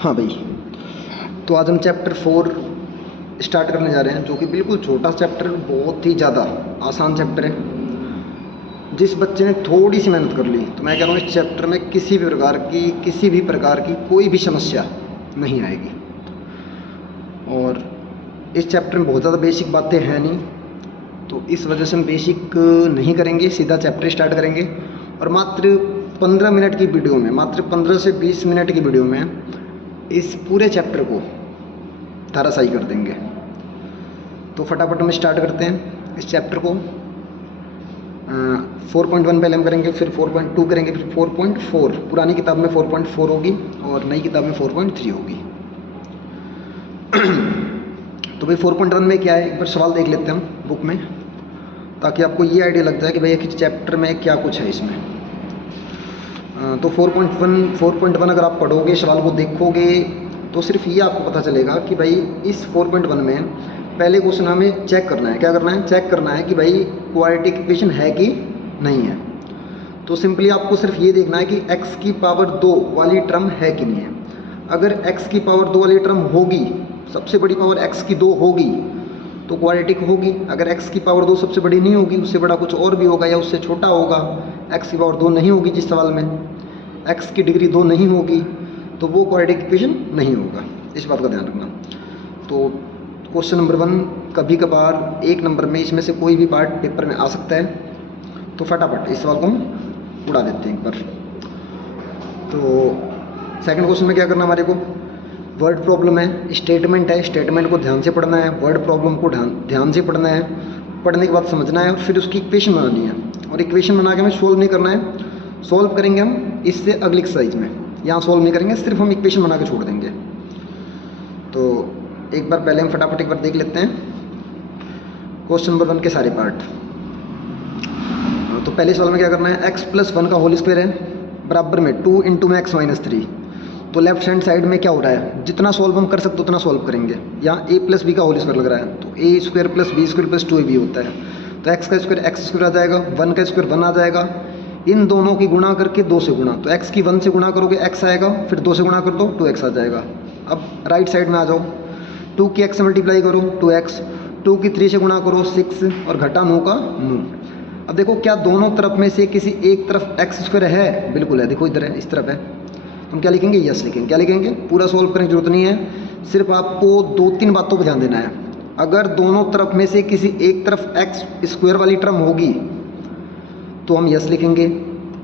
हाँ भाई, तो आज हम चैप्टर 4 स्टार्ट करने जा रहे हैं, जो कि बिल्कुल छोटा चैप्टर, बहुत ही ज़्यादा आसान चैप्टर है। जिस बच्चे ने थोड़ी सी मेहनत कर ली तो मैं कह रहा हूँ इस चैप्टर में किसी भी प्रकार की कोई भी समस्या नहीं आएगी। और इस चैप्टर में बहुत ज़्यादा बेसिक बातें हैं नहीं, तो इस वजह से हम बेसिक नहीं करेंगे, सीधा चैप्टर स्टार्ट करेंगे। और मात्र 15 मिनट की वीडियो में, मात्र 15 से 20 मिनट की वीडियो में इस पूरे चैप्टर को धराशायी कर देंगे। तो फटाफट हम स्टार्ट करते हैं इस चैप्टर को। 4.1 पहले हम करेंगे, फिर 4.2 करेंगे, फिर 4.4। पुरानी किताब में 4.4 होगी और नई किताब में 4.3 होगी। तो भाई 4.1 में क्या है, एक बार सवाल देख लेते हैं हम बुक में, ताकि आपको ये आइडिया लग जाए कि भाई एक चैप्टर में क्या कुछ है इसमें। तो 4.1 अगर आप पढ़ोगे, सवाल को देखोगे, तो सिर्फ ये आपको पता चलेगा कि भाई इस 4.1 में पहले क्वेश्चन हमें चेक करना है। क्या करना है? चेक करना है कि भाई क्वाड्रेटिक इक्वेशन है कि नहीं है। तो सिंपली आपको सिर्फ ये देखना है कि x की पावर 2 वाली टर्म है कि नहीं है। अगर x की पावर 2 वाली टर्म होगी, सबसे बड़ी पावर x की 2 होगी, तो क्वाड्रेटिक होगी। अगर x की पावर 2 सबसे बड़ी नहीं होगी, उससे बड़ा कुछ और भी होगा या उससे छोटा होगा, x की पावर 2 नहीं होगी जिस सवाल में, x की डिग्री 2 नहीं होगी, तो वो क्वाड्रेटिक इक्वेशन नहीं होगा। इस बात का ध्यान रखना। तो क्वेश्चन नंबर 1 कभी कभार 1 नंबर में इसमें से कोई भी पार्ट पेपर में आ सकता है, तो फटाफट इस सवाल को हम उड़ा देते हैं एक बार। तो सेकंड क्वेश्चन में क्या करना हमारे को, वर्ड प्रॉब्लम है, स्टेटमेंट है, स्टेटमेंट को ध्यान से पढ़ना है, वर्ड प्रॉब्लम को ध्यान से पढ़ना है, पढ़ने के बाद समझना है और फिर उसकी इक्वेशन बनानी है। और इक्वेशन बना के हमें सोल्व नहीं करना है, सोल्व करेंगे हम इससे अगली एक्सरसाइज में, यहाँ सोल्व नहीं करेंगे, सिर्फ हम इक्वेशन बना के छोड़ देंगे। तो एक बार पहले हम फटाफट एक बार देख लेते हैं क्वेश्चन नंबर 1 के सारे पार्ट। तो पहले सवाल में क्या करना है, x + 1 का होल स्क्वायर है बराबर में 2 × x - 3। तो लेफ्ट हैंड साइड में क्या हो रहा है, जितना सॉल्व हम कर सकते उतना सॉल्व करेंगे। यहाँ a + b का होल स्क्वायर लग रहा है, तो a² + b² + 2ab होता है। तो x का स्क्वायर x² आ जाएगा, 1 का स्क्वायर 1 आ जाएगा। इन दोनों की गुणा करके 2 से गुणा, तो x की 1 से गुणा करोगे x आएगा, फिर 2 से गुणा कर दो 2x आ जाएगा। अब राइट साइड में आ जाओ, 2 की x से मल्टीप्लाई करो 2x, 2 की 3 से गुणा करो 6 और घटा 9 का 9। अब देखो क्या दोनों तरफ में से किसी एक तरफ x² है? बिल्कुल है, देखो इधर है, इस तरफ है। हम क्या लिखेंगे? यस लिखेंगे। क्या लिखेंगे? पूरा सॉल्व करने की जरूरत नहीं है, सिर्फ आपको 2-3 बातों पर ध्यान देना है। अगर दोनों तरफ में से किसी एक तरफ x² वाली टर्म होगी तो हम यस लिखेंगे,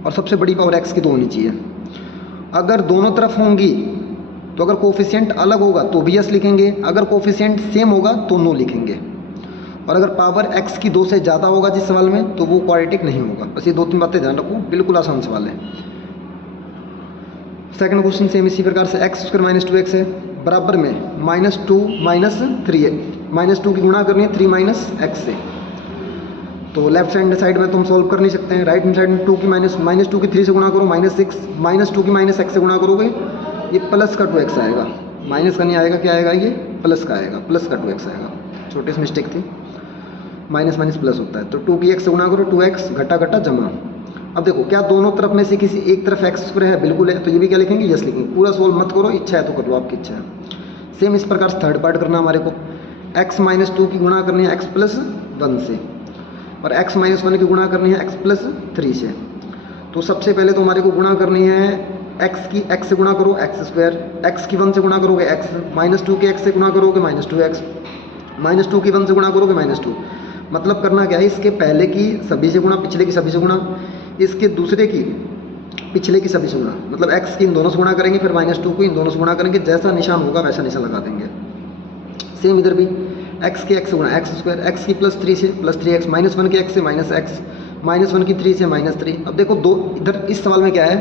और सबसे बड़ी पावर x की 2 होनी चाहिए। अगर दोनों तरफ होंगी तो अगर कोफिशिएंट अलग होगा तो भी यस लिखेंगे, अगर कोफिशिएंट सेम होगा तो नो लिखेंगे। और अगर पावर x की 2 से ज़्यादा होगा जिस सवाल में, तो वो क्वाड्रेटिक नहीं होगा। बस ये 2-3 बातें ध्यान रखो, बिल्कुल आसान सवाल है। सेकंड क्वेश्चन सेम इसी प्रकार से, x² - 2x है बराबर में -2 - 3 है। -2 की गुणा करनी है 3 - x से। तो लेफ्ट हैंड साइड में तो हम सॉल्व कर नहीं सकते हैं, राइट हैंड साइड में 2 की 3 से गुणा करो -6, -2 की -x से गुणा करोगे ये प्लस का 2x आएगा, माइनस का नहीं आएगा, क्या आएगा ये प्लस का आएगा, प्लस का 2x आएगा। छोटी सी मिस्टेक थी, माइनस माइनस प्लस होता है। तो 2 की x से गुणा करो 2x, घटा घटा जमा। अब देखो क्या दोनों तरफ में से किसी एक तरफ x² है? बिल्कुल है, तो ये भी क्या लिखेंगे? यस लिखेंगे। पूरा सोल्व मत करो, इच्छा है तो कर लो, आपकी इच्छा है। सेम इस प्रकार से थर्ड पार्ट करना हमारे को, x - 2 की गुणा करनी है x + 1 से, और x - 1 की गुणा करनी है x + 3 से। तो सबसे पहले तो हमारे को गुणा करनी है x की x से गुणा करो x², x की 1 से गुणा करोगे x, -2 के x से गुणा करोगे -2x, -2 की 1 से गुणा करोगे -2। मतलब करना क्या है, इसके पहले की सभी से गुणा, पिछले की सभी से गुणा, इसके दूसरे की पिछले की सभी से गुणा। मतलब x की इन दोनों से गुणा करेंगे, फिर -2 को इन दोनों से गुणा करेंगे, जैसा निशान होगा वैसा निशान लगा देंगे। सेम इधर भी x के x से गुणा x², x की +3 से +3x, -1 के x से -x, -1 की 3 से -3। अब देखो दो इधर इस सवाल में क्या है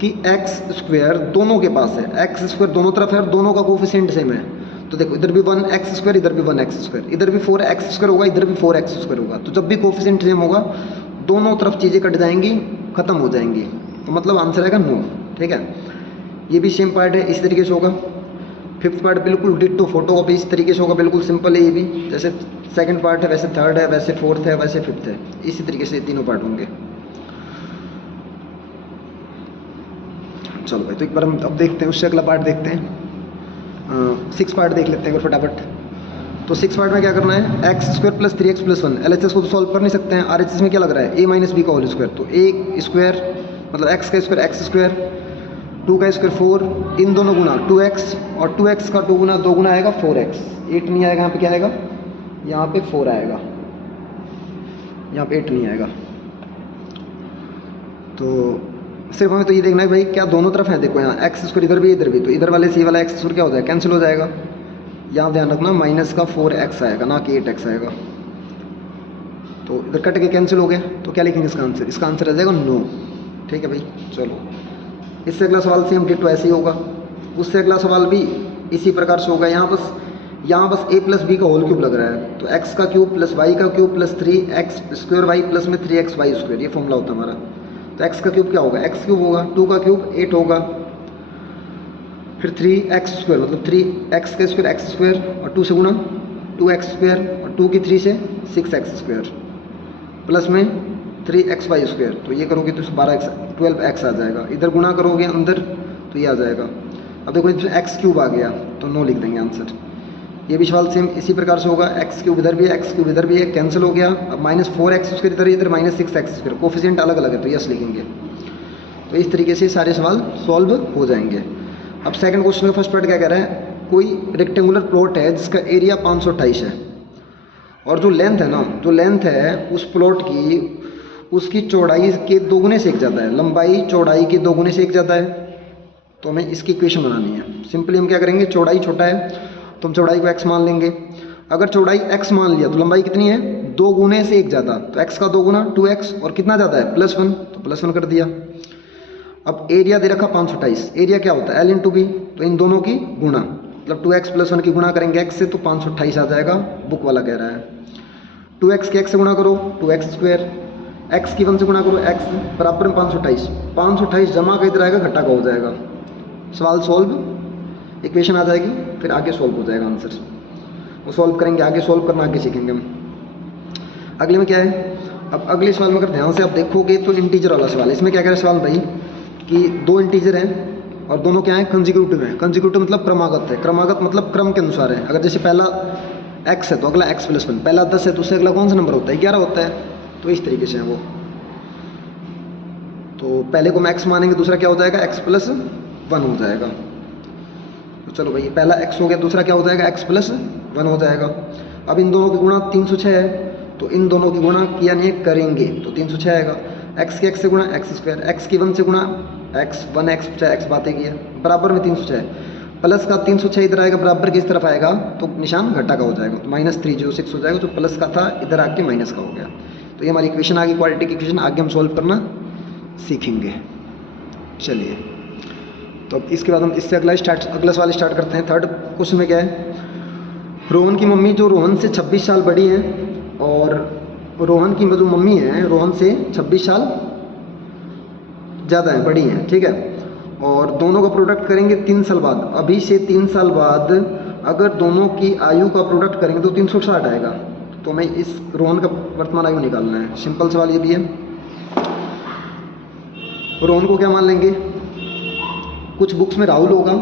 कि x² दोनों के पास है, x² दोनों तरफ है और दोनों का कोफिशिएंट सेम है। तो देखो इधर भी 1x², इधर भी 1x², इधर भी 4x² होगा, इधर भी 4x² होगा। तो जब भी कोफिशिएंट सेम होगा दोनों तरफ चीज़ें कट जाएंगी, खत्म हो जाएंगी, तो मतलब आंसर आएगा नो। ठीक है, ये भी सेम पार्ट है, इस तरीके से होगा। फिफ्थ पार्ट बिल्कुल डिट्टो फोटो कॉपी इस तरीके से होगा, बिल्कुल सिंपल है ये भी। जैसे सेकंड पार्ट है वैसे थर्ड है, वैसे फोर्थ है, वैसे फिफ्थ है, इसी तरीके से तीनों पार्ट होंगे। चलो भाई, तो एक बार हम अब देखते हैं, उससे अगला पार्ट देखते हैं। 6 पार्ट देख लेते हैं एक बार फटाफट। तो 6 पार्ट में क्या करना है, x square plus 3x plus 1। LHS को तो सॉल्व कर नहीं सकते हैं, RHS में क्या लग रहा है, a माइनस बी का होल स्क्वायर। तो a स्क्वायर मतलब x का स्क्वायर x स्क्वायर, 2 का स्क्वायर 4, इन दोनों गुना 2x, और 2x का 2 गुना आएगा 4x। 8 नहीं आएगा, यहाँ पे क्या आएगा, यहाँ पे 4 आएगा, यहाँ पे 8 नहीं आएगा। तो सिर्फ हमें तो ये देखना है भाई क्या दोनों तरफ है। देखो यहाँ एक्स स्क्वायर इधर भी इधर भी, तो इधर वाले से वाला एक्स स्क्वायर क्या हो जाएगा, कैंसिल हो जाएगा। यहाँ ध्यान रखना माइनस का 4x आएगा, ना कि 8x आएगा। तो इधर कट के कैंसिल हो गया, तो क्या लिखेंगे इसका आंसर, इसका आंसर आ जाएगा 9। ठीक है भाई, चलो इससे अगला सवाल सेम डिटो ऐसे ही होगा। उससे अगला सवाल भी इसी प्रकार से होगा। यहाँ बस a प्लस बी का होल क्यूब लग रहा है, तो x का क्यूब प्लस y का cube plus 3x square y plus में 3x y स्क्वायर, ये फॉर्मूला होता है हमारा। तो x का क्यूब क्या होगा, x क्यूब होगा, 2 का क्यूब 8 होगा, फिर 3x स्क्वायर मतलब 3x का स्क्वायर x स्क्वायर, और 2 से गुना 2x स्क्वायर, और 2 की 3 से 6x स्क्वायर, प्लस में 3xy स्क्वायर। तो ये करोगे तो 12x आ जाएगा। इधर गुना करोगे अंदर तो ये आ जाएगा। अब देखो इसमें x क्यूब आ गया, तो 9 लिख देंगे आंसर। ये भी सवाल सेम इसी प्रकार से होगा, x क्यूब इधर भी है, x क्यूब इधर भी है, कैंसिल हो गया। अब माइनस 4x स्क्वायर इधर, इधर माइनस 6x स्क्वायर, कोफिशिएंट अलग अलग है तो यस लिखेंगे। तो इस तरीके से सारे सवाल सॉल्व हो जाएंगे। अब सेकंड क्वेश्चन का फर्स्ट पार्ट क्या कह रहा है, कोई रेक्टेंगुलर प्लॉट है जिसका एरिया 528 है, और जो लेंथ है ना, जो लेंथ है उस प्लॉट की, उसकी चौड़ाई के 2 गुने से एक ज़्यादा है, लंबाई चौड़ाई के 2 गुने से एक ज़्यादा है। तो हमें इसकी इक्वेशन बनानी है। सिंपली हम क्या करेंगे, चौड़ाई छोटा है तो हम चौड़ाई को x मान लेंगे। अगर चौड़ाई x मान लिया तो लंबाई कितनी है, 2 गुने से एक ज़्यादा, तो x का 2 गुना 2x, और कितना ज़्यादा है +1, तो +1 कर दिया। अब एरिया दे रखा 528, एरिया क्या होता है L इंटू बी, तो इन दोनों की गुणा, मतलब 2x + 1 की गुणा करेंगे x से, तो 528 आ जाएगा, बुक वाला कह रहा है। 2x के x से गुणा करो 2x स्क्वायर, x की 1 से गुणा करो x बराबर में 528, 528 जमा का इधर आएगा, घटा का हो जाएगा। सवाल सॉल्व, इक्वेशन आ जाएगी, फिर आगे सॉल्व हो जाएगा आंसर। वो सॉल्व करेंगे, आगे सॉल्व करना आगे सीखेंगे हम। अगले में क्या है, अब अगले सवाल में अगर ध्यान से आप देखोगे तो इंटीजर वाला सवाल है। इसमें क्या कह रहा है सवाल भाई कि 2 इंटीजर हैं और दोनों क्या हैं, कंजिक्यूटिव हैं। कंजिक्यूटिव मतलब क्रमागत है, क्रमागत मतलब क्रम के अनुसार है। अगर जैसे पहला x है तो अगला x + 1, पहला 10 है तो उससे अगला कौन सा नंबर होता है, 11 होता है। तो इस तरीके से है वो। तो पहले को हम x मानेंगे, दूसरा क्या हो जाएगा x + 1 हो जाएगा। तो चलो भाई पहला x हो गया, दूसरा क्या हो जाएगा x + 1 हो जाएगा। अब इन दोनों की गुणा 306 है, तो इन दोनों की गुणा किया नहीं करेंगे तो 306 आएगा। x के x से गुणा x स्क्वायर, x की 1 से गुणा x, 1x चाहे x बातें की है, बराबर में 306, प्लस का 306 इधर आएगा, बराबर किस तरफ आएगा तो निशान घटा का हो जाएगा, तो -306 हो जाएगा। जो प्लस का था इधर आके माइनस का हो गया। तो ये हमारी इक्वेशन आ गई, क्वाड्रेटिक इक्वेशन। आगे हम सॉल्व करना सीखेंगे। चलिए, तो अब इसके बाद हम इससे अगला सवाल स्टार्ट करते हैं। थर्ड क्वेश्चन में क्या है, रोहन की मम्मी जो रोहन से 26 साल बड़ी है, और रोहन की जो मम्मी है रोहन से 26 साल ज़्यादा है, बड़ी हैं, ठीक है। और दोनों का प्रोडक्ट करेंगे 3 साल बाद। अभी से 3 साल बाद अगर दोनों की आयु का प्रोडक्ट करेंगे तो 360 आएगा। तो हमें इस रोहन का वर्तमान आयु निकालना है। सिंपल सवाल ये भी है। रोहन को क्या मान लेंगे, कुछ बुक्स में राहुल होगा,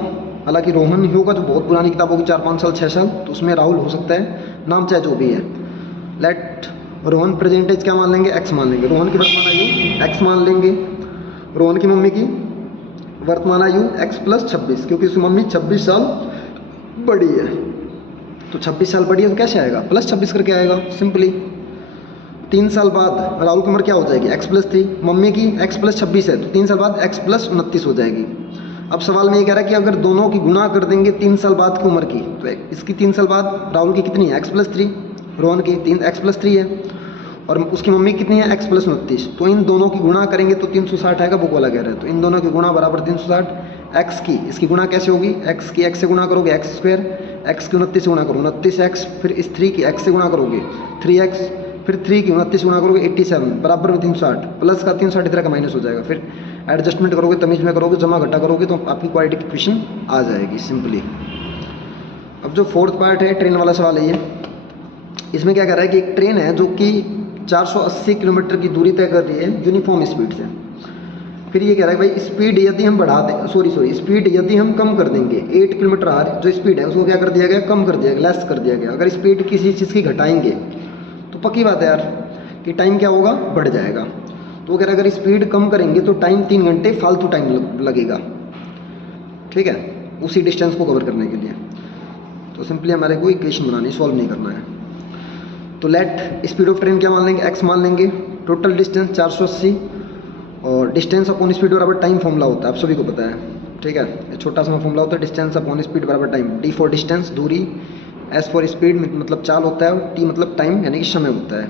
हालांकि रोहन ही होगा जो बहुत पुरानी किताब होगी, 4-5 साल 6 साल, तो उसमें राहुल हो सकता है, नाम चाहे जो भी है। लेट रोहन परसेंटेज क्या मान लेंगे, x मान लेंगे। रोहन की वर्तमान आयु x मान लेंगे, रोहन की मम्मी की वर्तमान आयु x + 26, क्योंकि उसकी मम्मी 26 साल बड़ी है। तो 26 साल बड़ी है तो कैसे आएगा, +26 करके आएगा सिंपली। 3 साल बाद राहुल की उम्र क्या हो जाएगी, x + 3, मम्मी की x + 26 है तो 3 साल बाद x + 29 हो जाएगी। अब सवाल में ये कह रहा है कि अगर दोनों की गुणा कर देंगे 3 साल बाद की उम्र की, तो इसकी 3 साल बाद राहुल की कितनी है, x + 3, रोहन की x + 3 है, और उसकी मम्मी कितनी है, x + 29। तो इन दोनों की गुणा करेंगे तो 360 आएगा, बुक वाला कह रहा है। तो इन दोनों की गुणा बराबर 360, x की इसकी गुणा कैसे होगी, x की x से गुणा करोगे x स्क्वायर, x की 29 से गुणा करो 29x, फिर इस 3 की x से गुणा करोगे 3x, फिर 3 की 29 गुणा करोगे 87, बराबर में 360, प्लस का 360 इधर का माइनस हो जाएगा। फिर एडजस्टमेंट करोगे, तमीज में करोगे, जमा घटा करोगे तो आपकी क्वाड्रेटिक इक्वेशन आ जाएगी सिंपली। अब जो फोर्थ पार्ट है ट्रेन वाला सवाल है ये। इसमें क्या कह रहा है कि एक ट्रेन है जो कि 480 किलोमीटर की दूरी तय कर रही है यूनिफॉर्म स्पीड से। फिर ये कह रहा है भाई स्पीड यदि हम बढ़ा दें, सॉरी स्पीड यदि हम कम कर देंगे 8 किलोमीटर आर जो स्पीड है उसको क्या कर दिया गया, कम कर दिया गया, लेस कर दिया गया। अगर स्पीड किसी चीज़ की घटाएंगे तो पक्की बात है यार कि टाइम क्या होगा, बढ़ जाएगा। तो वो कह रहा है अगर स्पीड कम करेंगे तो टाइम 3 घंटे फालतू टाइम लगेगा, ठीक है, उसी डिस्टेंस को कवर करने के लिए। तो सिंपली हमारे को इक्वेशन बनानी, सॉल्व नहीं करना है। तो लेट स्पीड ऑफ ट्रेन क्या मान लेंगे, x मान लेंगे, टोटल डिस्टेंस 480 और डिस्टेंस अपॉन स्पीड बराबर टाइम फॉर्मूला होता है, आप सभी को पता है, ठीक है, ये छोटा सा फॉर्मूला होता है, डिस्टेंस अपॉन स्पीड बराबर टाइम। d फॉर डिस्टेंस दूरी, s फॉर स्पीड मतलब चाल होता है, और t मतलब टाइम यानी कि समय होता है।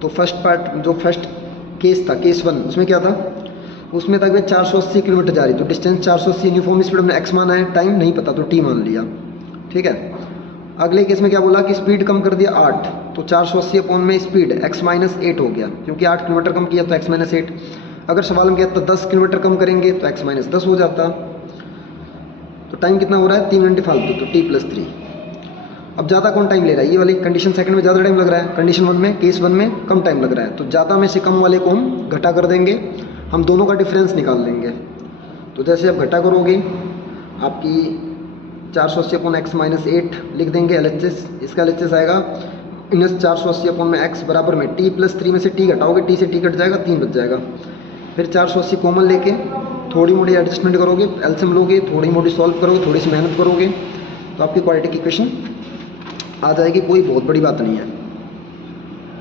तो फर्स्ट पार्ट जो फर्स्ट केस था, केस 1, उसमें क्या था, उसमें था कि 480 किलोमीटर जा रही, तो डिस्टेंस 480 यूनिफॉर्म स्पीड हमने x माना है, टाइम नहीं पता तो t मान लिया, ठीक है। अगले केस में क्या बोला कि स्पीड कम कर दिया 8, तो 480 अपॉन में स्पीड x माइनस 8 हो गया, क्योंकि 8 किलोमीटर कम किया तो x माइनस 8। अगर सवाल में कहता 10 किलोमीटर कम करेंगे तो x माइनस 10 हो जाता। तो टाइम कितना हो रहा है, 3 घंटे फालतू, तो t प्लस 3। अब ज़्यादा कौन टाइम ले रहा है, ये वाली कंडीशन सेकंड में ज़्यादा टाइम लग रहा है, कंडीशन 1 में, केस 1 में कम टाइम लग रहा है, तो ज़्यादा में से कम वाले को हम घटा कर देंगे, हम दोनों का डिफरेंस निकाल लेंगे। तो जैसे आप घटा करोगे आपकी 480 अपॉन एक्स माइनस 8 लिख देंगे LHS, इसका LHS आएगा माइनस 480 अपॉन में x बराबर में t प्लस 3 में से t घटाओगे, t से t कट जाएगा, 3 बच जाएगा। फिर 480 कॉमन लेके थोड़ी मोड़ी एडजस्टमेंट करोगे, एलसीएम लोगे, थोड़ी मोड़ी सॉल्व करोगे, थोड़ी सी मेहनत करोगे तो आपकी क्वाड्रेटिक इक्वेशन आ जाएगी, कोई बहुत बड़ी बात नहीं है।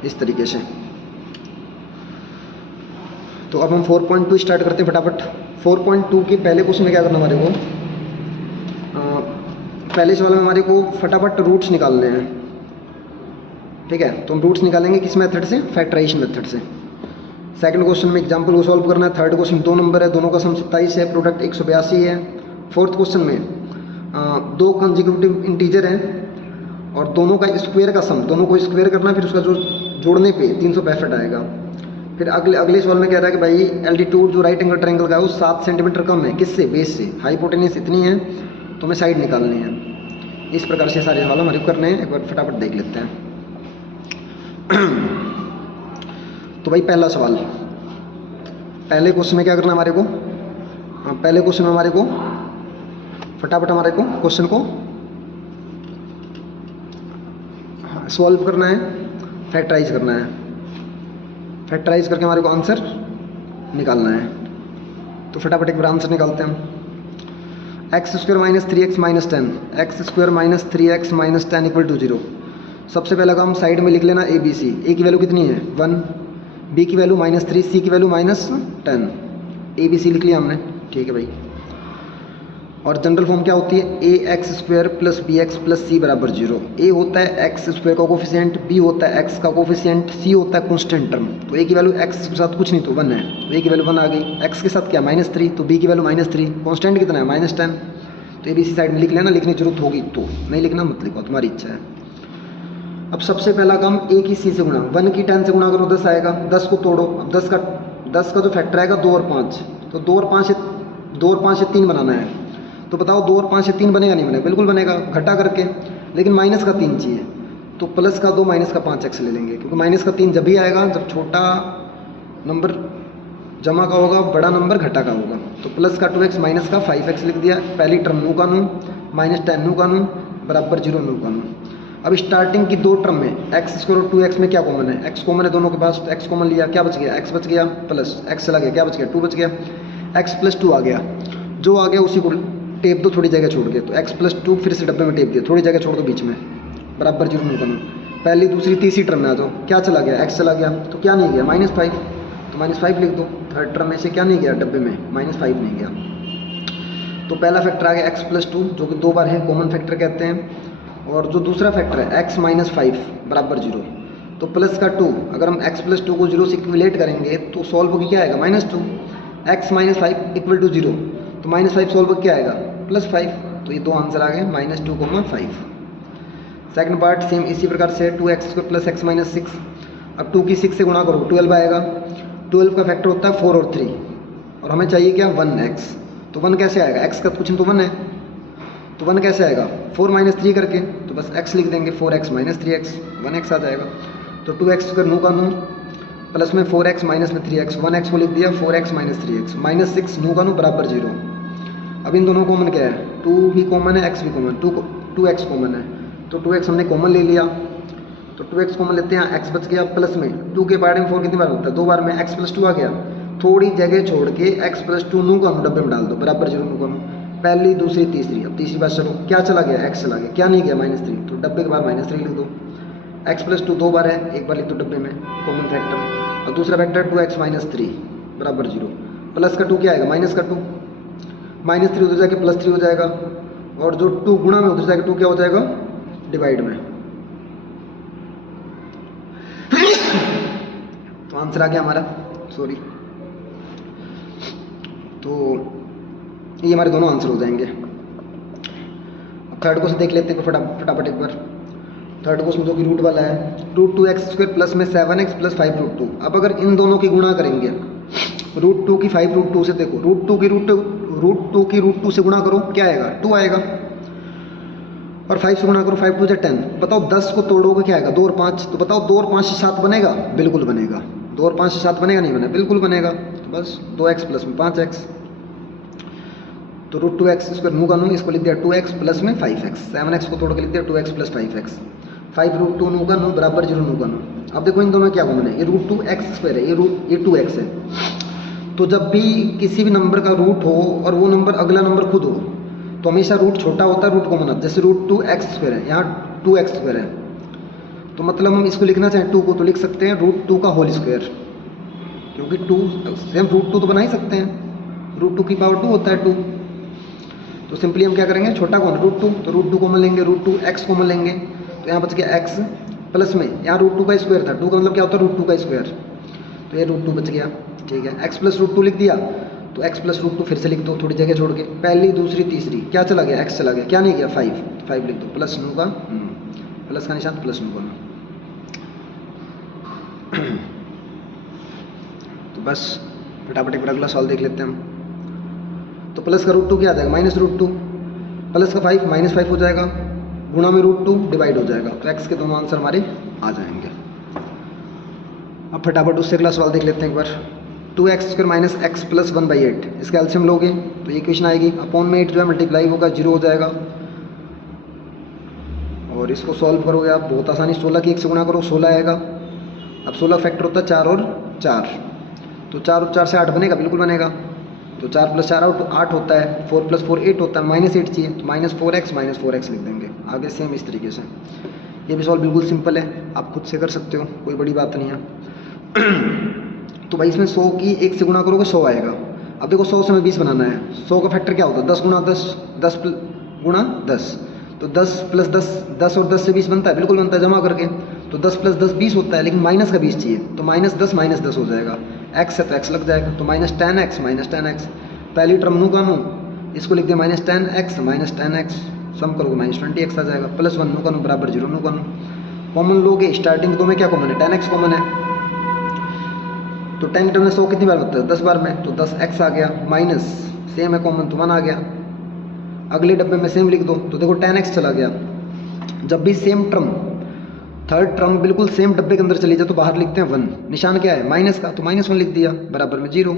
इस तरीके से तो अब हम 4.2 स्टार्ट करते हैं फटाफट। 4.2 के पहले क्वेश्चन में क्या करना हमारे को, पहले सवाल में हमारे को फटाफट रूट्स निकालने हैं, ठीक है। तो हम रूट्स निकालेंगे किस मेथड से, फैक्टराइजेशन मेथड से। सेकंड क्वेश्चन में एग्जांपल को सॉल्व करना है। थर्ड क्वेश्चन 2 नंबर है, दोनों का सम 27 है, प्रोडक्ट 182 है। फोर्थ क्वेश्चन में 2 कंसेक्यूटिव इंटीजर हैं और दोनों का स्क्वायर का सम, दोनों को स्क्वायर करना, फिर उसका जो जोड़ने पे 365 आएगा। फिर अगले सवाल में कह रहा है कि भाई एल्टीट्यूड जो राइट एंगल ट्रायंगल का है वो 7 सेंटीमीटर कम है, किससे, बेस से, हाइपोटेन्यूज इतनी है तो हमें साइड निकालनी है। इस प्रकार से सारे सवाल हमारे करने हैं, एक बार फटाफट देख लेते हैं। तो भाई पहला सवाल, पहले क्वेश्चन में क्या करना है हमारे को, पहले क्वेश्चन में हमारे को फटाफट हमारे को क्वेश्चन को सॉल्व करना है, फैक्टराइज करना है, फैक्टराइज करके हमारे को आंसर निकालना है। तो फटाफट एक बार आंसर निकालते हैं हम। X square minus 3x minus 10, x square minus 3x minus 10 equal to 0। सबसे पहला काम साइड में लिख लेना ABC, A की वैल्यू कितनी है 1, B की वैल्यू -3, C की वैल्यू -10, ABC लिख लिया हमने, ठीक है भाई। और जनरल फॉर्म क्या होती है, ax square plus bx plus c बराबर 0। a होता है एक्स स्क्वायर का कोफिशिएंट, b होता है x का कोफिशिएंट, c होता है कॉन्स्टेंट टर्म। तो a की वैल्यू x के साथ कुछ नहीं तो 1 है, तो a की वैल्यू 1 आ गई। x के साथ क्या -3, तो b की वैल्यू -3, कॉन्स्टेंट कितना है -10। तो ABC साइड में लिख लेना, लिखने की जरूरत होगी तो, नहीं लिखना मत लिखो, तुम्हारी इच्छा है। अब सबसे पहला काम a की c से गुणा, 1 की 10 से गुणा करो 10 आएगा, 10 को तोड़ो। अब 10 का जो फैक्टर आएगा 2 और 5, तो 2 और 5 से 3 बनाना है। तो बताओ 2 और 5 से 3 बनेगा नहीं बनेगा, बिल्कुल बनेगा, घटा करके, लेकिन माइनस का 3 चाहिए, तो प्लस का 2 माइनस का 5x ले लेंगे, क्योंकि माइनस का 3 जब भी आएगा जब छोटा नंबर जमा का होगा, बड़ा नंबर घटा का होगा। तो प्लस का 2x माइनस का 5x लिख दिया, पहली टर्म नू का नू, -10 नू का नू बराबर 0 नू का नू। अब स्टार्टिंग की 2 टर्म में एक्स स्क्वायर और 2x में क्या कॉमन है, x कॉमन है दोनों के पास, तो x कॉमन लिया, क्या बच गया, x बच गया, प्लस x चला गया, क्या बच गया, 2 बच गया, x प्लस 2 आ गया, जो आ गया उसी को टेप दो थोड़ी जगह छोड़ के, तो x प्लस 2 फिर से डब्बे में टेप दिया, थोड़ी जगह छोड़ दो बीच में, बराबर 0 नू का नू। पहली दूसरी तीसरी टर्म में आ जाओ, क्या चला गया, x चला गया, तो क्या नहीं गया, -5, तो -5 लिख दो। थर्ड टर्म में से क्या नहीं गया डब्बे में, -5 नहीं गया। तो पहला फैक्टर आ गया x प्लस 2, जो कि 2 बार है, कॉमन फैक्टर कहते हैं। और जो दूसरा फैक्टर है x माइनस 5 बराबर 0, तो प्लस का 2, अगर हम x प्लस 2 को 0 से इक्विलेट करेंगे तो सॉल्व होगी क्या आएगा, -2, x माइनस 5 इक्वल टू 0, तो -5 सॉल्व होगी क्या आएगा, +5। तो ये 2 आंसर आ गए, -2, 5। सेकंड पार्ट सेम इसी प्रकार से, 2x square plus x minus 6। अब 2 की 6 से गुणा करो, 12 आएगा, 12 का फैक्टर होता है 4 और 3, और हमें चाहिए क्या 1x, तो 1 कैसे आएगा, x का कुछ तो 1 है, तो 1 कैसे आएगा, 4 - 3 करके, तो बस x लिख देंगे, 4x - 3x, 1x आ जाएगा। तो 2x स्क्वायर नू का नू प्लस में 4x माइनस में 3x, 1x को लिख दिया 4x माइनस 3x, माइनस 6 नू का नू बराबर 0। अब इन दोनों कॉमन क्या है, 2 भी कॉमन है, x भी कॉमन, 2x कॉमन है, तो 2x हमने कॉमन ले लिया, तो 2x कॉमन लेते हैं, x बच गया, प्लस में 2 के पार्ट में 4 कितनी बार होता है, 2 बार में, x प्लस 2 आ गया, थोड़ी जगह छोड़ के x प्लस 2 नू का नू डब्बे में डाल दो, बराबर 0 नू का नू, पहली दूसरी तीसरी, अब तीसरी बात चलो, क्या चला गया, x चला गया, क्या नहीं गया, -3, तो डब्बे के बाद -3 लिख दो, x प्लस 2 2 बार है, एक बार लिख दो डब्बे में कॉमन फैक्टर, और दूसरा फैक्टर 2x माइनस 3 बराबर 0, प्लस का 2 क्या आएगा, माइनस का 2, -3 उधर जाके +3 हो जाएगा, और जो 2 गुणा में उधर जाके 2 क्या हो जाएगा, डिवाइड में। तो आंसर आ गया हमारा, सॉरी, तो ये हमारे दोनों आंसर हो जाएंगे। अब थर्ड क्वेश्चन देख लेते हैं फटाफट एक बार। थर्ड क्वेश्चन जो कि रूट वाला है, √2x² प्लस में 7x प्लस 5√2। अब अगर इन दोनों की गुणा करेंगे, √2 की 5√2 से, देखो √2 की √2 से गुणा करो, क्या आएगा, 2 आएगा, और 5 से गुणा करो, 5 2 10। बताओ 10 को तोड़ोगे क्या आएगा, 2 और 5, तो बताओ 2 और 5 से 7 बनेगा, बिल्कुल बनेगा, 2 और 5 से 7 बनेगा, नहीं बनेगा, बिल्कुल बनेगा, तो बस 2x प्लस में 5x, तो √2x² नू का नू, इसको लिख दिया 2x प्लस में 5x, 7x को तोड़ के लिख दिया 2x प्लस 5x, 5√2 नू का नू बराबर 0 नू का नू। अब देखो इन दोनों में क्या कॉमन है, ये √2x² है, ये 2x है, तो जब भी किसी भी नंबर का रूट हो और वो नंबर अगला नंबर खुद हो, तो हमेशा रूट छोटा होता है, रूट कॉमन आता है, जैसे √2x² है, यहाँ 2x² है, तो मतलब हम इसको लिखना चाहें 2 को, तो लिख सकते हैं √2 का होल स्क्वायर, क्योंकि 2 सेम √2 तो बना ही सकते हैं, √2 की पावर 2 होता है 2, तो सिंपली हम क्या करेंगे, छोटा कौन, √2, तो √2 कॉमन लेंगे, √2x कॉमन लेंगे, तो यहाँ बच गया x, प्लस में यहाँ √2 का स्क्वायर था, 2 का मतलब क्या होता है, √2 का स्क्वायर, तो ये √2 बच गया, ठीक है, x प्लस √2 लिख दिया, तो x प्लस √2 फिर से लिख दो, थोड़ी जगह छोड़ के, पहली दूसरी तीसरी, क्या चला गया, x चला गया, क्या नहीं गया, 5 लिख दो, प्लस नू का प्लस का निशान, प्लस नू का नू, तो बस फटाफट एक अगला सवाल देख लेते हैं हम। तो प्लस का √2 क्या आ जाएगा, -√2, प्लस का 5 -5 हो जाएगा, गुणा में √2 डिवाइड हो जाएगा, तो x के दोनों आंसर हमारे आ जाएंगे। अब फटाफट उससे अगला सवाल देख लेते हैं एक बार। 2x² माइनस x प्लस 1/8, इसका एलसीएम लोगे तो ये इक्वेशन आएगी, अपॉन में 8 जो है मल्टीप्लाई होगा, 0 हो जाएगा, और इसको सॉल्व करोगे आप बहुत आसानी, 16 की 1 से गुणा करो, 16 आएगा। अब 16 फैक्टर होता है 4 और 4, तो 4 और 4 से 8 बनेगा, बिल्कुल बनेगा, तो 4 + 4 8 होता है, 4 + 4 8 होता है, -8 चाहिए, तो -4x लिख देंगे, आगे सेम इस तरीके से। ये भी सॉल्व बिल्कुल सिंपल है, आप खुद से कर सकते हो, कोई बड़ी बात नहीं है। तो भाई इसमें 100 की 1 से गुणा करोगे 100 आएगा। अब देखो 100 से हमें 20 बनाना है, 100 का फैक्टर क्या होता है, 10 गुणा 10, 10 गुणा 10, तो 10 + 10, 10 और 10 से 20 बनता है, बिल्कुल बनता है जमा करके, तो 10 + 10 20 होता है, लेकिन माइनस का 20 चाहिए, तो -10 -10 हो जाएगा, x है तो x लग जाएगा, तो -10x, पहली टर्म नू का नू, इसको लिख दिया -10x, सम करोगे -20x आ जाएगा, +1 नू का नू बराबर 0 नू का नू। कॉमन लोगे, स्टार्टिंग दो में क्या कॉमन है, 10x कॉमन है, तो 10 टर्म में 100 कितनी बार होता है, 10 बार में, तो 10x आ गया, माइनस सेम है कॉमन, तो 1 आ गया, अगले डब्बे में सेम लिख दो, तो देखो 10x चला गया। जब भी सेम टर्म, थर्ड टर्म बिल्कुल सेम डब्बे के अंदर चली जाए, तो बाहर लिखते हैं 1, निशान क्या है, माइनस का, तो -1 लिख दिया, बराबर में 0,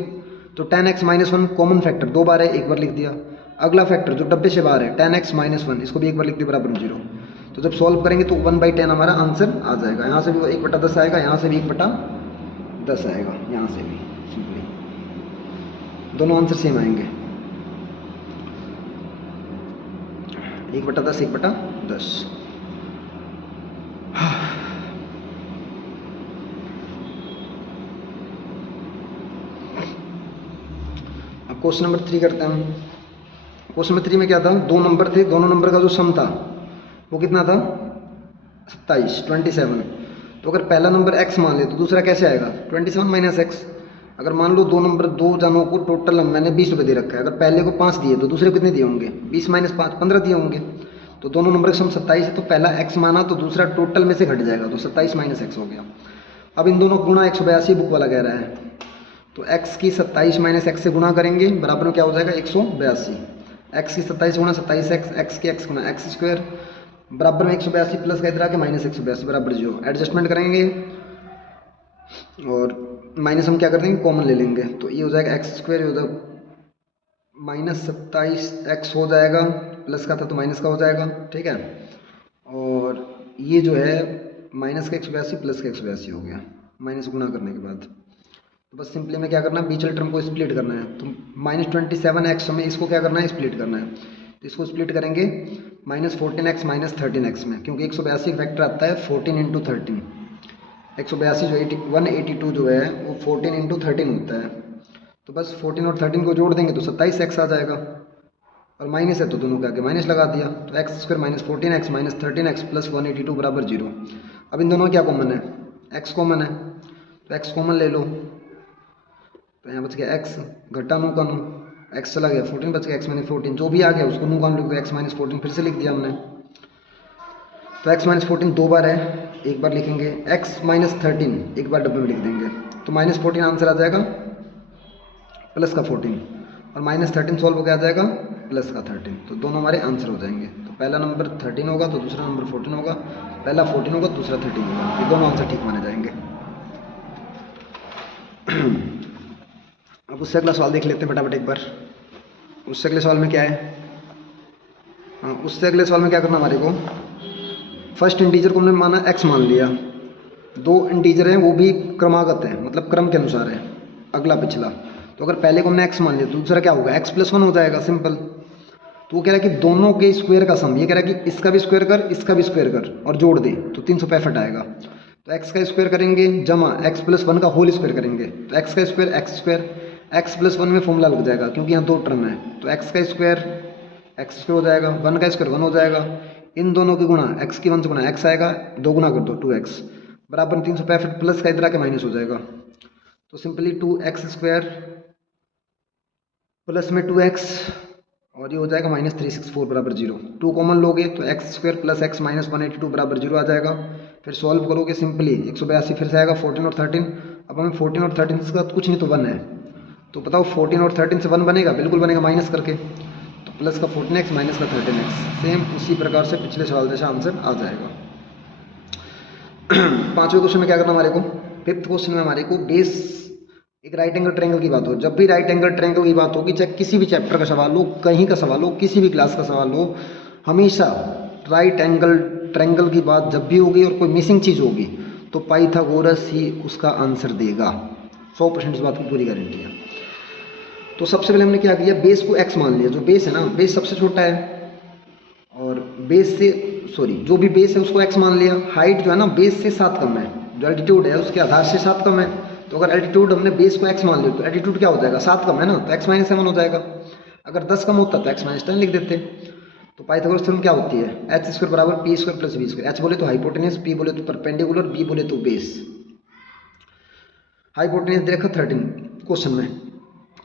तो 10x -1 कॉमन फैक्टर 2 बार है, एक बार लिख दिया। अगला फैक्टर जो डब्बे से बाहर है 10x -1, इसको भी एक बार लिख दिया, बराबर में 0। तो जब सॉल्व करेंगे तो 1/10 हमारा आंसर आ जाएगा, यहाँ से भी 1/10 आएगा, यहाँ से भी 1/10 आएगा, यहाँ से भी सिंपली दोनों आंसर सेम आएंगे, 1/10 1/10। अब क्वेश्चन नंबर 3 करते हैं हम। क्वेश्चन नंबर 3 में क्या था, 2 नंबर थे, दोनों नंबर का जो सम था वो कितना था, 27। तो अगर पहला नंबर x मान ले तो दूसरा कैसे आएगा, 27 - x। अगर मान लो 2 नंबर, 2 जानों को टोटल मैंने 20 रुपये दे रखा है, अगर पहले को 5 दिए तो दूसरे को कितने दिए होंगे, 20 - 5 15 दिए होंगे, तो दोनों नंबर का सम 27 है, तो पहला x माना तो दूसरा टोटल में से घट जाएगा, तो 27 - x हो गया। अब इन दोनों गुणा 182 बुक वाला कह रहा है, तो x की 27 - x से गुणा करेंगे, बराबर में क्या हो जाएगा 182, x की 27 गुणा 27x, x की x गुणा x² बराबर में 182 प्लस का इधर आके -182 बराबर 0। एडजस्टमेंट करेंगे और माइनस हम क्या कर देंगे, कॉमन ले लेंगे, तो ये हो जाएगा एक्स स्क्वायर, हो जाएगा -27x हो जाएगा, प्लस का था तो माइनस का हो जाएगा, ठीक है। और ये जो है माइनस का 182 प्लस का 182 हो गया, माइनस गुना करने के बाद। तो बस सिंपली में क्या करना है, बीच वाले टर्म को स्प्लिट करना है। तो -27x में इसको क्या करना है, स्प्लिट करना है। तो इसको स्प्लिट करेंगे -14x -13x में, क्योंकि 182 फैक्टर आता है 14 × 13। 182 जो 182 जो है वो 14 × 13 होता है। तो बस 14 और 13 को जोड़ देंगे तो 27x आ जाएगा, और माइनस है तो दोनों के आगे माइनस लगा दिया। तो x square -14x -13x plus 182 बराबर 0। अब इन दोनों में क्या कॉमन है, x कॉमन है, तो x कॉमन ले लो। तो यहाँ बच गया x, घटा नू का नू, x चला गया, 14 बच गया, x - 14 जो भी आ गया उसको नू का नू लिख दो, x - 14 फिर से लिख दिया हमने। तो x - 14 दो बार है, एक बार लिखेंगे, x - 13 एक बार डब्बे में लिख देंगे। तो -14 आंसर आ जाएगा, प्लस का 14, और -13 सॉल्व हो गया आ जाएगा प्लस का 13। तो दोनों हमारे आंसर हो जाएंगे। तो पहला नंबर 13 होगा तो दूसरा नंबर 14 होगा, पहला 14 होगा दूसरा 13 होगा, ये दोनों आंसर ठीक माने जाएंगे। अब उससे अगला सवाल देख लेते हैं फटाफट एक बार। उससे अगले सवाल में क्या है, हाँ उससे अगले सवाल में क्या करना हमारे को, फर्स्ट इंटीजर को हमने माना x मान लिया, दो इंटीजर हैं वो भी क्रमागत है, मतलब क्रम के अनुसार है, अगला पिछला। तो अगर पहले को हमने x मान लिया तो दूसरा क्या होगा, x + 1 हो जाएगा, सिंपल। तो वो कह रहा है कि दोनों के स्क्वायर का सम, ये कह रहा है कि इसका भी स्क्वायर कर इसका भी स्क्वायर कर और जोड़ दे, तो 365 आएगा। तो x का स्क्वायर करेंगे जमा x + 1 का होल स्क्वायर करेंगे, तो x का स्क्वायर x + 1 में फॉर्मूला लग जाएगा क्योंकि यहाँ दो टर्म है। तो x का स्क्वायर x स्क्वायर हो जाएगा, 1 का स्क्वायर 1 हो जाएगा, इन दोनों की गुणा x की 1 से गुणा x आएगा, दो गुना कर दो 2x बराबर 365 प्लस का इधर आके माइनस हो जाएगा। तो सिंपली 2x² प्लस में 2x और ये हो जाएगा -364 बराबर 0। 2 कॉमन लोगे तो x² + x - 182 बराबर 0 आ जाएगा। फिर सॉल्व करोगे सिंपली 182 फिर से आएगा 14 और 13। अब हमें 14 और 13 से कुछ नहीं तो 1 है, तो बताओ 14 और 13 से 1 बनेगा, बिल्कुल बनेगा माइनस करके। तो प्लस का 14x माइनस का 13x, सेम उसी प्रकार से पिछले सवाल जैसा आंसर आ जाएगा। पांचवें क्वेश्चन में क्या करना हमारे को, फिफ्थ क्वेश्चन में हमारे को बेस एक राइट एंगल ट्रायंगल की बात हो। जब भी राइट एंगल ट्रायंगल की बात होगी, चाहे किसी भी चैप्टर का सवाल हो, कहीं का सवाल हो, किसी भी क्लास का सवाल हो, हमेशा राइट एंगल ट्रायंगल की बात जब भी होगी और कोई मिसिंग चीज़ होगी तो पाइथागोरस ही उसका आंसर देगा, 100% इस बात की पूरी गारंटी है। तो सबसे पहले हमने क्या किया, बेस को x मान लिया। जो बेस है ना, बेस सबसे छोटा है, और बेस से जो भी बेस है उसको x मान लिया। हाइट जो है ना बेस से 7 कम है, जो एल्टीट्यूड है उसके आधार से 7 कम है। तो अगर एल्टीट्यूड हमने बेस को x मान लिया तो एल्टीट्यूड क्या हो जाएगा, 7 कम है ना, तो x - 7 हो जाएगा। अगर 10 कम होता तो x - 10 लिख देते। तो पाइथागोरस थ्योरम क्या होती है, h² बराबर p² + b²। h बोले तो हाइपोटेनस, p बोले तो परपेंडिकुलर, b बोले तो बेस। हाइपोटेनस दे रखा 13 क्वेश्चन में,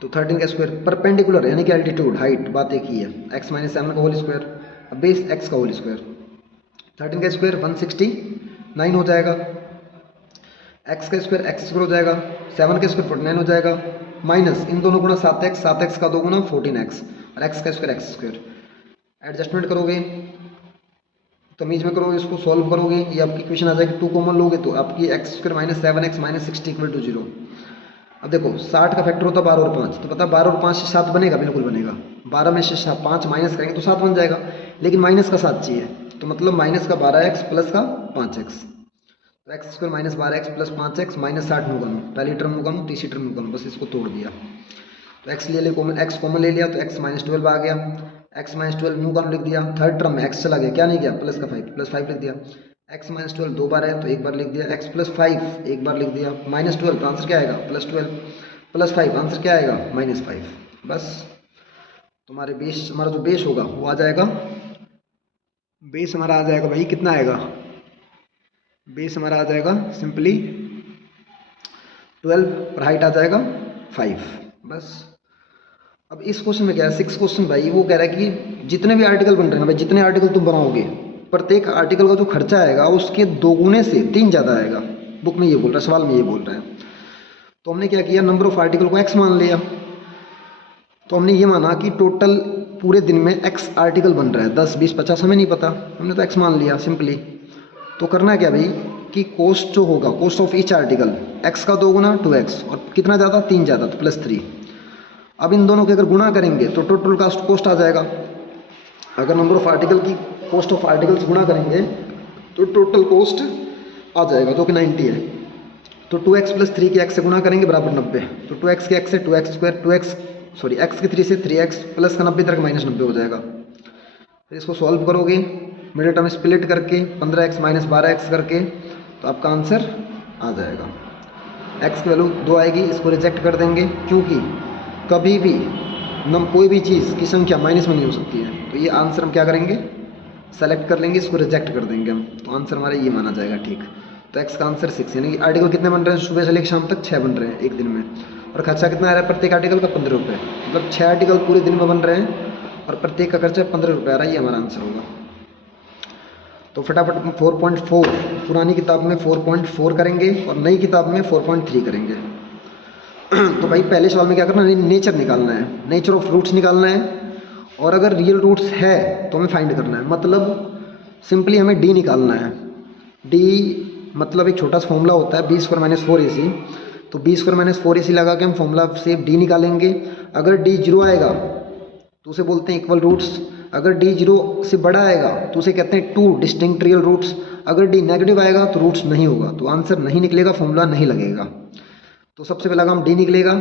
तो 13 का स्क्वायर, परपेंडिकुलर यानी कि एल्टीट्यूड हाइट बात एक ही है, x - 7 का होल स्क्वायर, अब बेस x का होल स्क्वायर, 13 का स्क्वायर 169 हो जाएगा, x का स्क्वायर x² हो जाएगा, 7 का स्क्वायर 49 हो जाएगा, माइनस इन दोनों गुणा 7x, 7x का 2 गुना 14x, और x का स्क्वायर x²। एडजस्टमेंट करोगे, तमीज में करोगे, इसको सॉल्व करोगे, ये आपकी इक्वेशन आ जाएगी। 2 कॉमन लोगे तो आपकी x² - 7x - 60 = 0। अब देखो 60 का फैक्टर होता है 12 और 5, तो पता 12 और 5 से 7 बनेगा, बिल्कुल बनेगा। 12 में से 5 माइनस करेंगे तो 7 बन जाएगा, लेकिन माइनस का 7 चाहिए, तो मतलब माइनस का 12x प्लस का 5x। तो x² - 12x + 5x -60 नुगानू, पहली टर्म नुगानू, तीसरी टर्म नुगानू, बस इसको तोड़ दिया। तो x ले कॉमन, x कॉमन ले लिया तो x - 12 आ गया, x - 12 नुगानू लिख दिया। थर्ड टर्म में x चला गया, क्या नहीं गया, प्लस का 5, +5 लिख दिया। x - 12 दो बार है तो एक बार लिख दिया, x + 5 एक बार लिख दिया, -12 तो आंसर क्या आएगा, +12 + 5 आंसर क्या आएगा, -5। बस तुम्हारे बेस, हमारा जो बेस होगा वो आ जाएगा, बेस हमारा आ जाएगा भाई, कितना आएगा, बेस हमारा आ जाएगा सिंपली 12 और हाइट आ जाएगा 5। बस अब इस क्वेश्चन में क्या है, 6 क्वेश्चन भाई वो कह रहा है कि जितने भी आर्टिकल बन रहे हैं भाई, जितने आर्टिकल तुम बनाओगे, प्रत्येक आर्टिकल का जो खर्चा आएगा उसके 2 गुने से 3 ज़्यादा आएगा। बुक में ये बोल रहा है, सवाल में ये बोल रहा है। तो हमने क्या किया, नंबर ऑफ आर्टिकल को x मान लिया। तो हमने ये माना कि टोटल पूरे दिन में x आर्टिकल बन रहा है, 10 20 50 हमें नहीं पता, हमने तो x मान लिया सिंपली। तो करना क्या भाई कि कोस्ट जो होगा, cost of each article, x का 2 गुना 2x और कितना ज़्यादा 3 ज़्यादा तो +3। अब इन दोनों के अगर गुणा करेंगे तो टोटल कोस्ट आ जाएगा। अगर नंबर ऑफ आर्टिकल की कोस्ट ऑफ आर्टिकल्स गुणा करेंगे तो टोटल कोस्ट आ जाएगा जो कि 90 है। तो 2x + 3 के x से गुणा करेंगे बराबर 90। तो 2x के x से 2x², x के 3 से 3x प्लस का 90 तरह -90 हो जाएगा। फिर इसको सॉल्व करोगे मिडिल टर्म स्प्लिट करके 15x - 12x करके तो आपका आंसर आ जाएगा। x की वैल्यू 2 आएगी, इसको रिजेक्ट कर देंगे क्योंकि कभी भी कोई भी चीज़ की संख्या माइनस में नहीं हो सकती है। तो ये आंसर हम क्या करेंगे, सेलेक्ट कर लेंगे, इसको रिजेक्ट कर देंगे हम, तो आंसर हमारा ये माना जाएगा। ठीक, तो x का आंसर 6, यानी कि आर्टिकल कितने बन रहे हैं सुबह से लेकर शाम तक 6 बन रहे हैं एक दिन में। और खर्चा कितना आ रहा है प्रत्येक आर्टिकल का 15 रुपये, मतलब 6 आर्टिकल पूरे दिन में बन रहे हैं और प्रत्येक का खर्चा 15 रुपये आ रहा है। ये हमारा आंसर होगा। तो फटाफट 4.4 पुरानी किताब में 4.4 करेंगे और नई किताब में 4.3 करेंगे। तो भाई पहले सवाल में क्या करना है, नेचर निकालना है, नेचर ऑफ रूट्स निकालना है और अगर रियल रूट्स है तो हमें फाइंड करना है। मतलब सिंपली हमें डी निकालना है। डी मतलब एक छोटा सा फॉर्मूला होता है b² - 4ac। तो b² - 4ac लगा के हम फॉर्मूला से डी निकालेंगे। अगर डी 0 आएगा तो उसे बोलते हैं इक्वल रूट्स। अगर डी 0 से बड़ा आएगा तो उसे कहते हैं 2 डिस्टिंक्ट रियल रूट्स। अगर डी नेगेटिव आएगा तो रूट्स नहीं होगा, तो आंसर नहीं निकलेगा, फॉर्मूला नहीं लगेगा। तो सबसे पहला काम डी निकलेगा।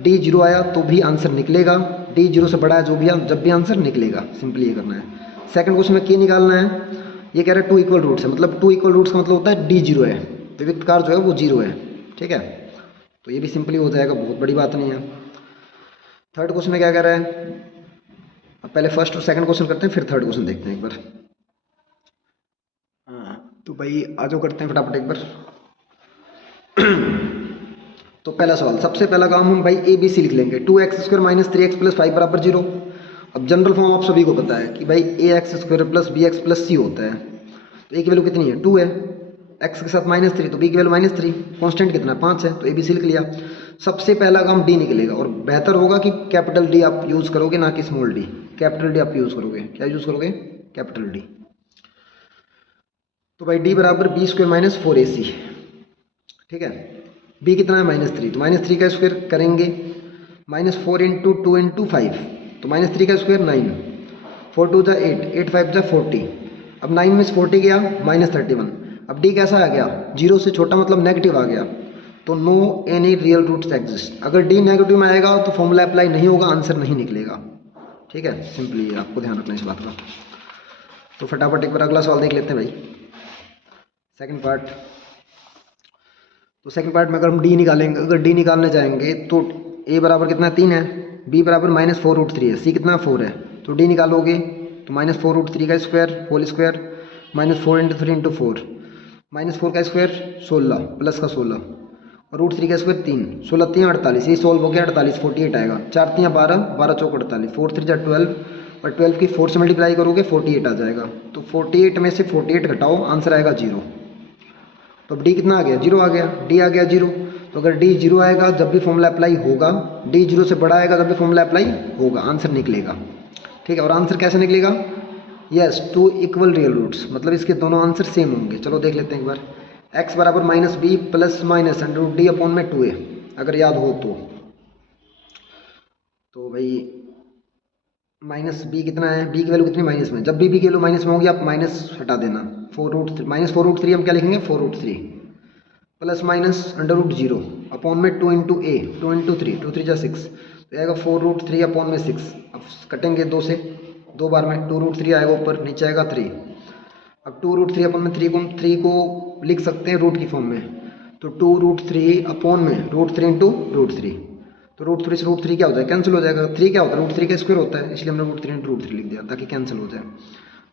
डी 0 आया तो भी आंसर निकलेगा, डी 0 से बड़ा है जो भी जब भी आंसर निकलेगा। सिंपली ये करना है। सेकंड क्वेश्चन में के निकालना है। ये कह रहा है 2 इक्वल रूट्स है, मतलब 2 इक्वल रूट्स का मतलब होता है डी 0 है, विविक्त कार जो है वो 0 है। ठीक है, तो ये भी सिंपली हो जाएगा, बहुत बड़ी बात नहीं है। थर्ड क्वेश्चन में क्या कह रहा है, अब पहले फर्स्ट और सेकंड क्वेश्चन करते हैं, फिर थर्ड क्वेश्चन देखते हैं एक बार। हाँ तो भाई आ जाओ करते हैं फटाफट एक बार। तो पहला सवाल, सबसे पहला काम हम भाई ABC लिख लेंगे। 2x² - 3x + 5 = 0। अब जनरल फॉर्म आप सभी को पता है कि भाई ax² + bx + c होता है। तो a की वैल्यू कितनी है 2 है, x के साथ -3 तो b की वैल्यू -3, कांस्टेंट कितना है 5 है, तो ABC लिख लिया। सबसे पहला काम D निकलेगा और बेहतर होगा कि कैपिटल D आप यूज़ करोगे ना कि स्मॉल d। कैपिटल D आप यूज़ करोगे, क्या यूज़ करोगे, कैपिटल D। तो भाई D बराबर b² - 4ac। ठीक है, b कितना है -3, तो -3 का स्क्वायर करेंगे, -4 × 2 × 5 तो -3 का स्क्वायर 9, 4 2 जा 8, 8 5 जा 40। अब 9 में से 40 गया -31। अब d कैसा आ गया, 0 से छोटा मतलब नेगेटिव आ गया, तो no any real roots exist. अगर d नेगेटिव में आएगा तो फॉर्मूला अप्लाई नहीं होगा, आंसर नहीं निकलेगा। ठीक है, सिंपली आपको ध्यान रखना इस बात का। तो फटाफट एक बार अगला सवाल देख लेते हैं भाई, सेकंड पार्ट। तो सेकंड पार्ट में अगर हम डी निकालेंगे, अगर डी निकालने जाएंगे तो a बराबर कितना 3 है, b बराबर -4√3 है, c कितना 4 है, तो d निकालोगे तो -4√3 का स्क्वायर होल स्क्वायर -4 × 3 × 4, -4 का स्क्वायर 16 प्लस का 16 और √3 का स्क्वायर 3, 16 3 48, ये सॉल्व हो गया 48, 48 आएगा, 4 3 12, 12 चौक 48, 4 3 जा 12 और 12 की 4 से मल्टीप्लाई करोगे 48 आ जाएगा। तो 48 में से 48 घटाओ, आंसर आएगा 0। तो अब d कितना आ गया, 0 आ गया, d आ गया 0। तो अगर d 0 आएगा जब भी फॉर्मूला अप्लाई होगा, d 0 से बड़ा आएगा जब भी फॉर्मूला अप्लाई होगा, आंसर निकलेगा। ठीक है, और आंसर कैसे निकलेगा, यस 2 इक्वल रियल रूट्स, मतलब इसके दोनों आंसर सेम होंगे। चलो देख लेते हैं एक बार। x बराबर -b + -√d/2a, अगर याद हो तो भाई -b कितना है, b की वैल्यू कितनी माइनस में, जब भी b की वैल्यू माइनस में होगी आप माइनस हटा देना। 4√3 हम क्या लिखेंगे 4√3 प्लस माइनस √0/में 2 × a, 2 × 3, 2 3 जा 6 तो आएगा 4√3/6। अब कटेंगे 2 से, 2 बार में 2√3 आएगा ऊपर, नीचे आएगा 3। अब 2√3/3 को लिख सकते हैं रूट की फॉर्म में, तो 2√3/में √3 × √3, तो √3 से √3 क्या हो जाएगा, कैंसिल हो जाएगा। 3 क्या होता है, √3 का स्क्वायर होता है, इसलिए हमने √3 × √3 लिख दिया ताकि कैंसिल हो जाए।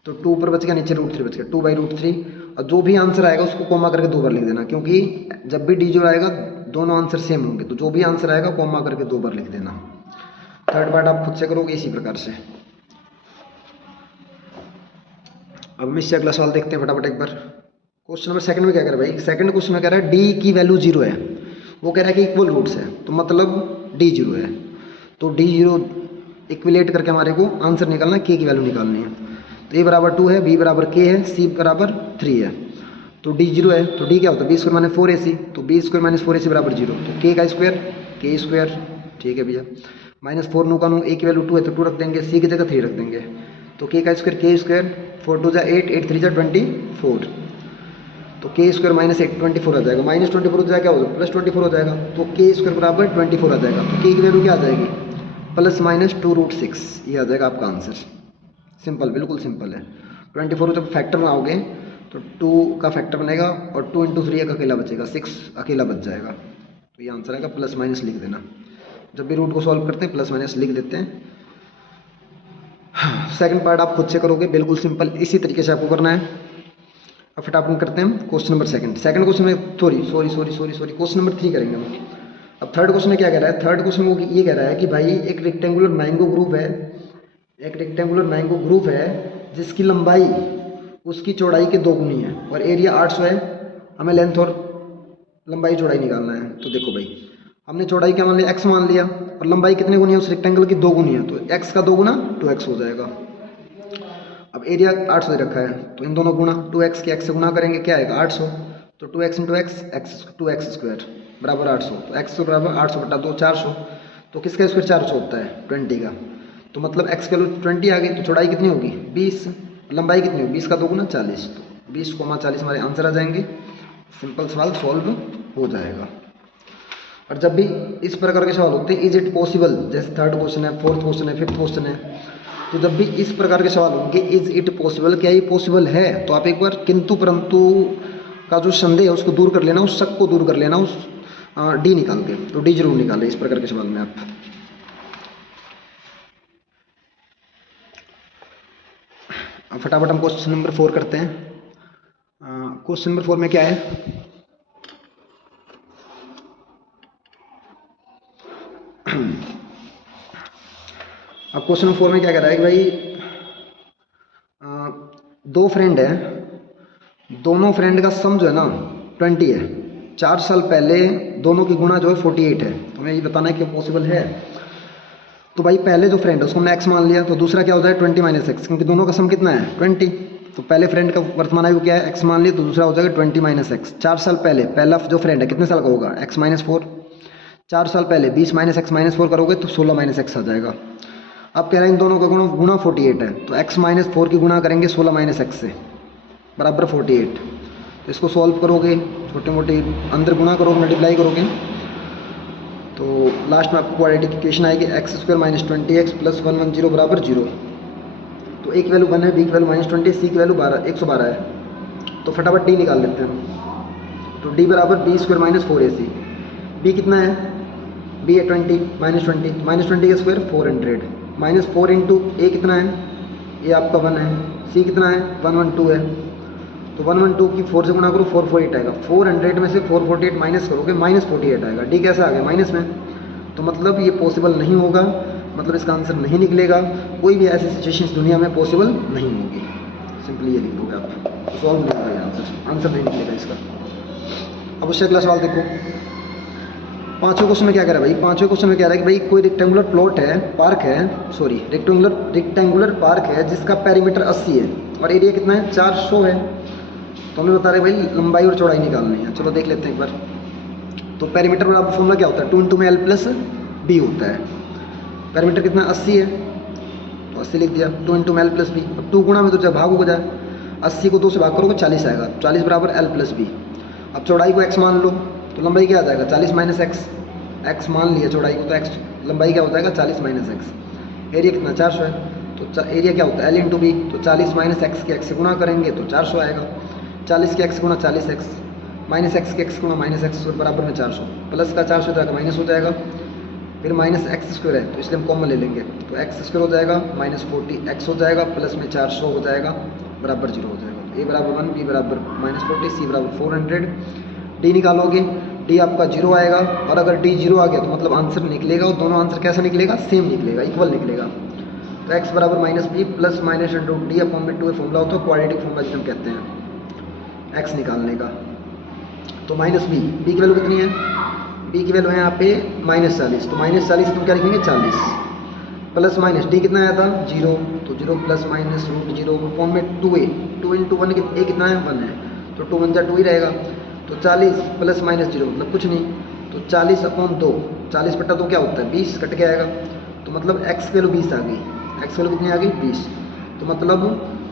तो 2 ऊपर बच गया, नीचे √3 बच गया, 2/√3। और जो भी आंसर आएगा उसको कॉमा करके 2 बार लिख देना, क्योंकि जब भी d0 आएगा दोनों आंसर सेम होंगे, तो जो भी आंसर आएगा कॉमा करके 2 बार लिख देना। थर्ड पार्ट आप खुद से करोगे इसी प्रकार से। अब हम इससे अगला सवाल देखते हैं फटाफट एक बार। क्वेश्चन नंबर सेकंड में क्या कर रहा है भाई, सेकंड क्वेश्चन में कह रहा है d की वैल्यू 0 है, वो कह रहा है कि इक्वल रूट्स है, तो मतलब d 0 है, तो d 0 इक्विलेट करके हमारे को आंसर निकालना है, k की वैल्यू निकालनी है। तो a बराबर 2 है, b बराबर k है, c बराबर 3 है। तो डी जीरो है, तो डी क्या होता है बी स्क्वायर माइनस 4ac, तो बी स्क्वायर माइनस 4ac बराबर जीरो, तो के का स्क्वायर के स्क्वायर, ठीक है भैया। माइनस 4 नो का नो, ए की वैल्यू 2 है तो 2 रख देंगे, सी की जगह 3 रख देंगे, तो के का स्क्वायर के स्क्वायर, 4 2 जा 8, 8 3 जा 24, तो के स्क्वायर माइनस 8 24 आ जाएगा, माइनस 24 हो जाएगा क्या होगा प्लस 24 हो जाएगा, तो के स्क्वायर बराबर 24 आ जाएगा, तो के की वैल्यू क्या आ जाएगी प्लस माइनस 2√6, ये आ जाएगा आपका आंसर। सिंपल, बिल्कुल सिंपल है। 24 जब फैक्टर बनाओगे तो 2 का फैक्टर बनेगा और 2 × 3 एक अकेला बचेगा, 6 अकेला बच जाएगा, तो ये आंसर आएगा, प्लस माइनस लिख देना। जब भी रूट को सॉल्व करते हैं प्लस माइनस लिख देते हैं। सेकंड पार्ट आप खुद से करोगे, बिल्कुल सिंपल, इसी तरीके से आपको करना है। अब फटाफट करते हैं क्वेश्चन नंबर सेकंड क्वेश्चन में सॉरी क्वेश्चन नंबर 3 करेंगे हम। अब थर्ड क्वेश्चन में क्या कह रहा है, थर्ड क्वेश्चन में ये कह रहा है कि भाई एक रेक्टेंगुलर मैंगो ग्रुप है, जिसकी लंबाई उसकी चौड़ाई के 2 गुनी है और एरिया 800 है। हमें लेंथ और लंबाई चौड़ाई निकालना है। तो देखो भाई, हमने चौड़ाई क्या मान लिया, x मान लिया, और लंबाई कितने गुनी है उस रेक्टेंगल की 2 गुनी है, तो x का 2 गुना 2x हो जाएगा। अब एरिया 800 दे रखा है, तो इन दोनों गुना 2x के x से गुना करेंगे, क्या आएगा 800, तो 2x × x 2x स्क्वायर बराबर 800, तो x बराबर 800 बटा 2 400, तो किसका स्क्वायर 400 होता है 20 का, तो मतलब x की वैल्यू 20 आ गई, तो चौड़ाई कितनी होगी 20, लंबाई कितनी होगी 20 का 2 गुना 40, तो 20,40 हमारे आंसर आ जाएंगे। सिंपल सवाल सॉल्व हो जाएगा। और जब भी इस प्रकार के सवाल होते हैं, इज इट पॉसिबल, जैसे थर्ड क्वेश्चन है, फोर्थ क्वेश्चन है, फिफ्थ क्वेश्चन है, तो जब भी इस प्रकार के सवाल होंगे इज इट पॉसिबल, क्या ये पॉसिबल है, तो आप एक बार किंतु परंतु का जो संदेह है उसको दूर कर लेना, उस शक को दूर कर लेना, उस डी निकाल के, तो डी जरूर निकालें इस प्रकार के सवाल में आप। अब फटाफट हम क्वेश्चन नंबर 4 करते हैं। क्वेश्चन नंबर 4 में क्या है, अब क्वेश्चन नंबर 4 में क्या कह रहा है कि भाई 2 फ्रेंड है, दोनों फ्रेंड का सम जो है ना 20 है, 4 साल पहले दोनों की गुणा जो है 48 है, तो हमें ये बताना है कि पॉसिबल है। तो भाई पहले जो फ्रेंड है उसको हमने x मान लिया, तो दूसरा क्या होता है 20 - x, क्योंकि दोनों का सम कितना है 20, तो पहले फ्रेंड का वर्तमान आयु क्या है x मान लिया, तो दूसरा हो जाएगा 20 - x। 4 साल पहले पहला जो फ्रेंड है कितने साल का होगा x - 4, 4 साल पहले 20 - x - 4 करोगे तो 16 - x आ जाएगा। अब कह रहे हैं इन दोनों का गुणा 48 है, तो x - 4 की गुणा करेंगे 16 - x से बराबर 48, तो इसको सॉल्व करोगे, छोटे मोटे अंदर गुणा करोगे, मल्टीप्लाई करोगे, तो लास्ट में आपको क्वाड्रेटिक इक्वेशन आएगी x² - 20x + 110 बराबर 0। तो a की वैल्यू 1 है, b की वैल्यू -20, c की वैल्यू 112 है, तो फटाफट d निकाल लेते हैं हम। तो d बराबर b² - 4ac, b कितना है, b है 20 -20 का स्क्वायर 400, -4 इंटू a कितना है, ये आपका 1 है, c कितना है 112 है, तो 112 की 4 से गुणा करो 448 आएगा, 400 में से 448 माइनस करोगे -48 आएगा, डी कैसा आ गया माइनस में, तो मतलब ये पॉसिबल नहीं होगा, मतलब इसका आंसर नहीं निकलेगा। कोई भी ऐसी सिचुएशन दुनिया में पॉसिबल नहीं होगी, सिंपली ये लिख दोगे आप, सॉल्व नहीं होगा आंसर नहीं निकलेगा इसका। अब उससे अगला सवाल देखो, 5वें क्वेश्चन में क्या कह रहा है भाई, 5वें क्वेश्चन में कह रहा है कि भाई कोई रेक्टेंगुलर प्लॉट है, पार्क है, सॉरी रेक्टेंगुलर पार्क है जिसका पेरीमीटर 80 है और एरिया कितना है 400 है, तो हमें बता रहे भाई लंबाई और चौड़ाई निकालनी है। चलो देख लेते हैं एक बार। तो पेरीमीटर बराबर फॉर्मूला क्या होता है, 2 × l + b होता है। पेरीमीटर कितना 80 है, तो 80 लिख दिया, 2 × l + b। अब 2 गुणा में तो जब भाग हो जाए, 80 को 2 से भाग करोगे 40 आएगा, 40 बराबर l + b। अब चौड़ाई को x मान लो, तो लंबाई क्या आ जाएगा 40 - x, x मान लिया चौड़ाई को, तो x लंबाई क्या हो जाएगा 40 - x। एरिया कितना 400 है, तो एरिया क्या होता है l × b, तो 40 - x के x से गुणा करेंगे तो 400 आएगा, 40 के x गुणा 40x -x के x गुणा -x बराबर में 400, प्लस का 400 जाएगा माइनस हो जाएगा, फिर -x² है तो इसलिए हम कॉमन ले लेंगे, तो x² हो जाएगा -40x हो जाएगा, प्लस में 400 हो जाएगा बराबर 0 हो जाएगा। a बराबर 1, b बराबर -40, c बराबर 400। d निकालोगे, d आपका 0 आएगा, और अगर d 0 आ गया तो मतलब आंसर निकलेगा, और दोनों आंसर कैसा निकलेगा सेम निकलेगा, इक्वल निकलेगा। तो x बराबर -b प्लस -√d/2 फॉर्मूला होता है, क्वाड्रेटिक फॉर्मूला जिसे हम कहते हैं x निकालने का। तो -b, b की वैल्यू कितनी है, b की वैल्यू है यहाँ पे -40, तो -40 तुम क्या लिखेंगे 40, प्लस माइनस d कितना आया था 0, तो 0 + -√0 फॉर्म में 2a, 2 × 1 a कितना है 1 है, तो 2 × 2 ही रहेगा। तो 40 प्लस माइनस 0 मतलब कुछ नहीं, तो 40/2, 40/2 क्या होता है 20, कट के आएगा। तो मतलब x वैल्यू 20 आ गई, x वैल्यू कितनी आ गई 20। तो मतलब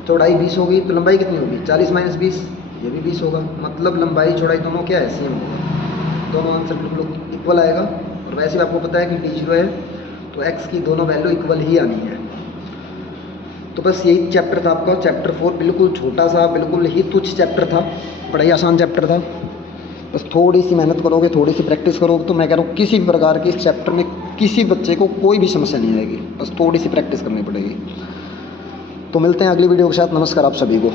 चौड़ाई 20 होगी, तो लंबाई कितनी होगी 40 - 20, ये भी 20 होगा। मतलब लंबाई चौड़ाई दोनों क्या है सेम होगा, दोनों आंसर बिल्कुल इक्वल आएगा। और वैसे भी आपको पता है कि d0 है तो x की दोनों वैल्यू इक्वल ही आनी है। तो बस यही चैप्टर था आपका, चैप्टर 4 बिल्कुल छोटा सा, बिल्कुल ही तुच्छ चैप्टर था, बड़ा ही आसान चैप्टर था। बस थोड़ी सी मेहनत करोगे, थोड़ी सी प्रैक्टिस करोगे तो मैं कह रहा हूँ किसी भी प्रकार की इस चैप्टर में किसी बच्चे को कोई भी समस्या नहीं आएगी, बस थोड़ी सी प्रैक्टिस करनी पड़ेगी। तो मिलते हैं अगली वीडियो के साथ। नमस्कार आप सभी को।